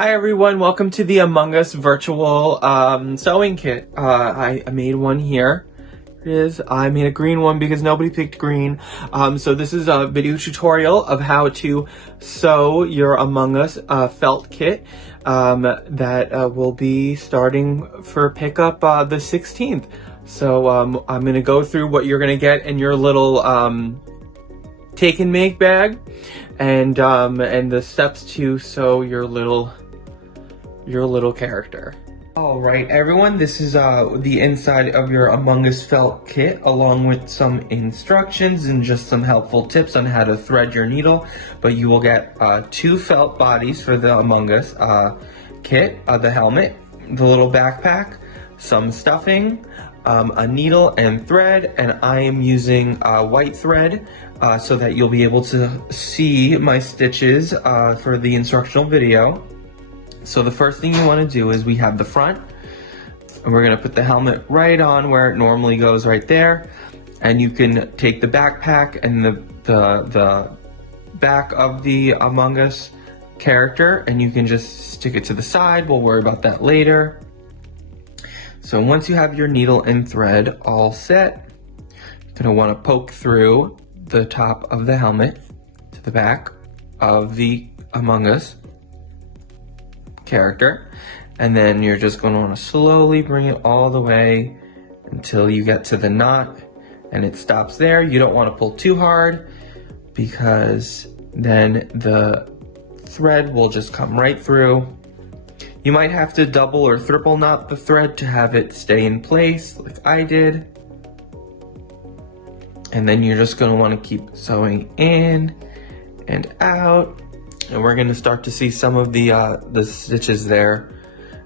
Hi everyone, welcome to the Among Us virtual sewing kit. I made one here. Here it is. I made a green one because nobody picked green. So this is a video tutorial of how to sew your Among Us felt kit that will be starting for pickup the 16th. So I'm going to go through what you're going to get in your little take and make bag and the steps to sew your little character. All right, everyone, this is the inside of your Among Us felt kit, along with some instructions and just some helpful tips on how to thread your needle. But you will get 2 felt bodies for the Among Us kit, the helmet, the little backpack, some stuffing, a needle and thread, and I am using white thread so that you'll be able to see my stitches for the instructional video. So the first thing you want to do is we have the front, and we're going to put the helmet right on where it normally goes, right there. And you can take the backpack and the back of the Among Us character, and you can just stick it to the side. We'll worry about that later. So once you have your needle and thread all set, you're going to want to poke through the top of the helmet to the back of the Among Us character, and then you're just going to want to slowly bring it all the way until you get to the knot and it stops there. You don't want to pull too hard because then the thread will just come right through. You might have to double or triple knot the thread to have it stay in place like I did. And then you're just going to want to keep sewing in and out. And we're going to start to see some of the stitches there.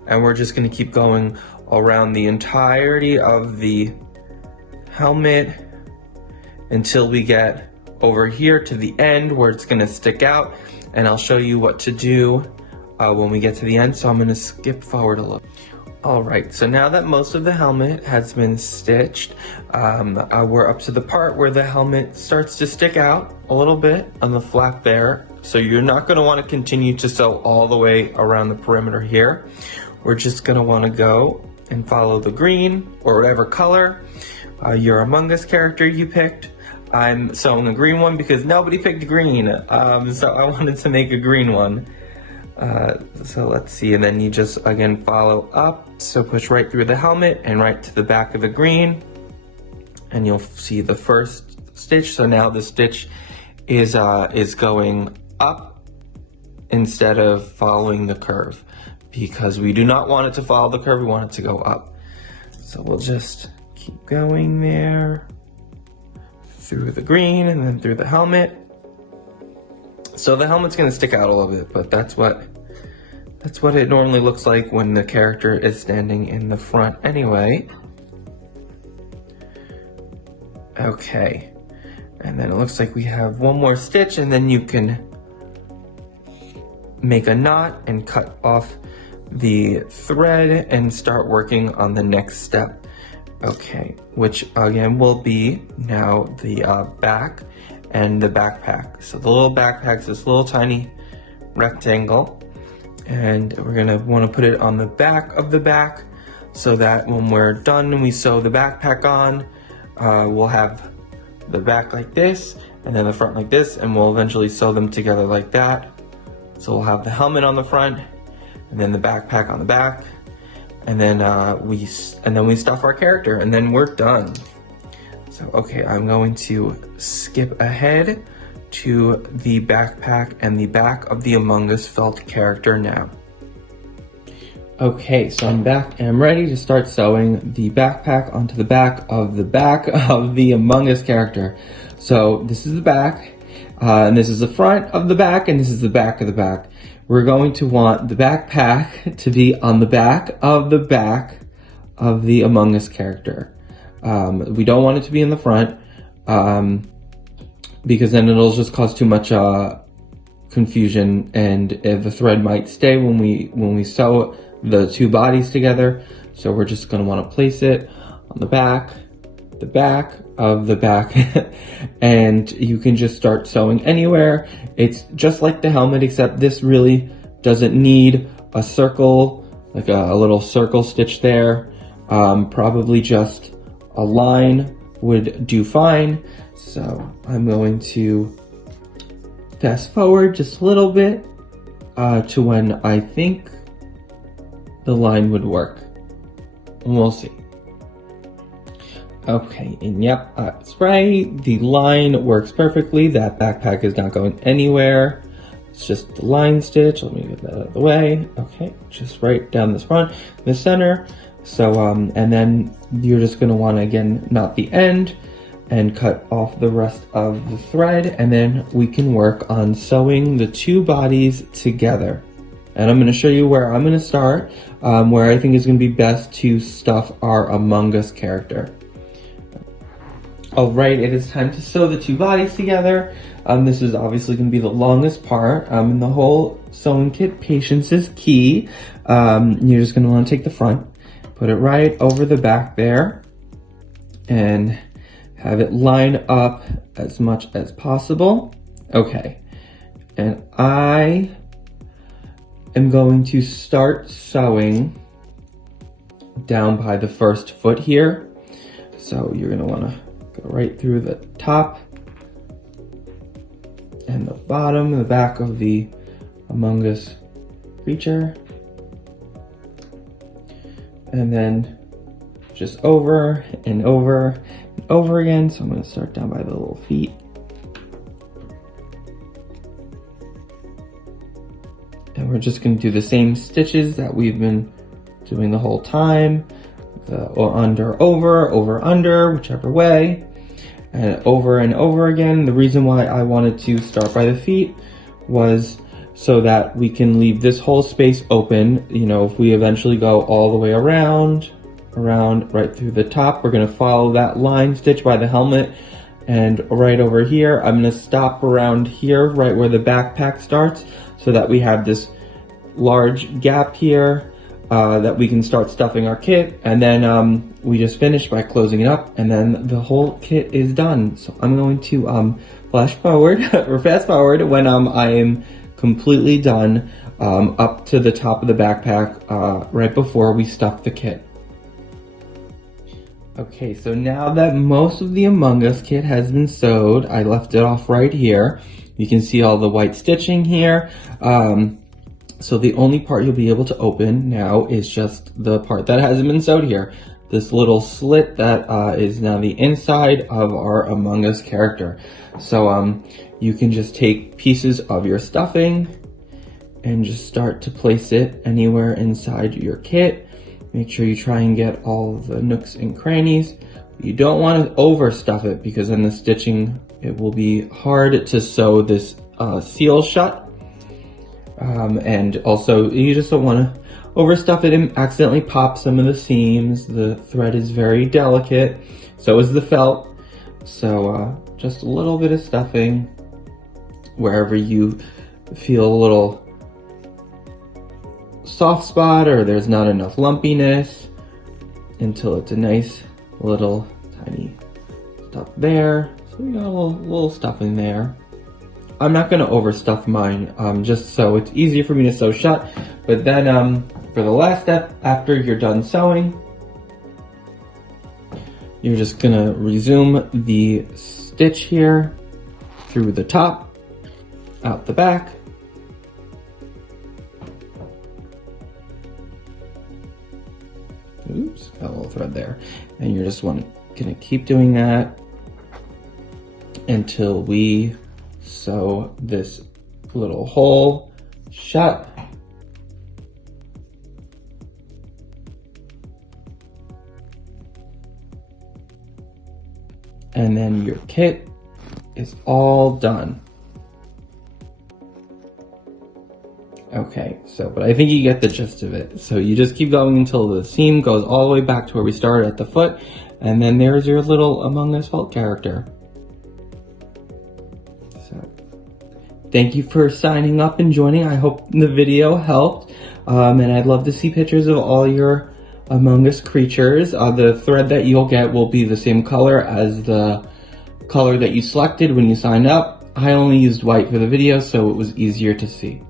And we're just going to keep going around the entirety of the helmet until we get over here to the end where it's going to stick out. And I'll show you what to do when we get to the end. So I'm going to skip forward a little. All right, so now that most of the helmet has been stitched, we're up to the part where the helmet starts to stick out a little bit on the flap there. So you're not going to want to continue to sew all the way around the perimeter here. We're just going to want to go and follow the green or whatever color your Among Us character you picked. I'm sewing a green one because nobody picked green, so I wanted to make a green one. So let's see, and then you just again follow up, so push right through the helmet and right to the back of the green, and you'll see the first stitch. So now the stitch is going up instead of following the curve, because we do not want it to follow the curve, we want it to go up. So we'll just keep going there through the green and then through the helmet. So the helmet's going to stick out a little bit, but that's what it normally looks like when the character is standing in the front anyway. Okay, and then it looks like we have one more stitch, and then you can make a knot and cut off the thread and start working on the next step. Okay, which again will be now the back and the backpack. So the little backpack's this little tiny rectangle, and we're gonna want to put it on the back of the back so that when we're done and we sew the backpack on, we'll have the back like this and then the front like this, and we'll eventually sew them together like that. So we'll have the helmet on the front and then the backpack on the back, and then we stuff our character, and then we're done. So, okay, I'm going to skip ahead to the backpack and the back of the Among Us felt character now. Okay, so I'm back and I'm ready to start sewing the backpack onto the back of the Among Us character. So this is the back, and this is the front of the back, and this is the back of the back. We're going to want the backpack to be on the back of the Among Us character. We don't want it to be in the front, because then it'll just cause too much confusion, and the thread might stay when we sew the 2 bodies together. So we're just going to want to place it on the back of the back, and you can just start sewing anywhere. It's just like the helmet, except this really doesn't need a circle, like a little circle stitch there. Probably just a line would do fine. So I'm going to fast forward just a little bit to when I think the line would work. And we'll see. Okay, and yep, that's right. The line works perfectly. That backpack is not going anywhere. It's just the line stitch. Let me get that out of the way. Okay, just right down this front, the center. So, and then you're just gonna wanna, again, knot the end and cut off the rest of the thread, and then we can work on sewing the two bodies together. And I'm gonna show you where I'm gonna start, where I think is gonna be best to stuff our Among Us character. All right, it is time to sew the two bodies together. This is obviously going to be the longest part in the whole sewing kit. Patience is key. You're just going to want to take the front, put it right over the back there, and have it line up as much as possible. Okay, and I am going to start sewing down by the first foot here. So you're going to want to go right through the top and the bottom, the back of the Among Us creature. And then just over and over and over again. So I'm going to start down by the little feet. And we're just going to do the same stitches that we've been doing the whole time. Or under, over, under, whichever way, and over again. The reason why I wanted to start by the feet was so that we can leave this whole space open. You know, if we eventually go all the way around, right through the top, we're gonna follow that line stitch by the helmet, and right over here, I'm gonna stop around here, right where the backpack starts, so that we have this large gap here, that we can start stuffing our kit, and then we just finish by closing it up, and then the whole kit is done. So I'm going to flash forward or fast forward when I am completely done up to the top of the backpack right before we stuff the kit. Okay, so now that most of the Among Us kit has been sewed, I left it off right here. You can see all the white stitching here. So the only part you'll be able to open now is just the part that hasn't been sewed here. This little slit that is now the inside of our Among Us character. So you can just take pieces of your stuffing and just start to place it anywhere inside your kit. Make sure you try and get all the nooks and crannies. You don't want to overstuff it because then the stitching, it will be hard to sew this seal shut. And also you just don't want to overstuff it and accidentally pop some of the seams. The thread is very delicate, so is the felt. So just a little bit of stuffing wherever you feel a little soft spot or there's not enough lumpiness until it's a nice little tiny stuff there. So we got a little stuffing there. I'm not going to overstuff mine, just so it's easier for me to sew shut. But then for the last step, after you're done sewing, you're just going to resume the stitch here through the top, out the back. Oops, got a little thread there. And you're just going to keep doing that until we sew this little hole shut. And then your kit is all done. Okay, so, but I think you get the gist of it. So you just keep going until the seam goes all the way back to where we started at the foot, and then there's your little Among Us Vault character. Thank you for signing up and joining. I hope the video helped. And I'd love to see pictures of all your Among Us creatures. The thread that you'll get will be the same color as the color that you selected when you signed up. I only used white for the video, so it was easier to see.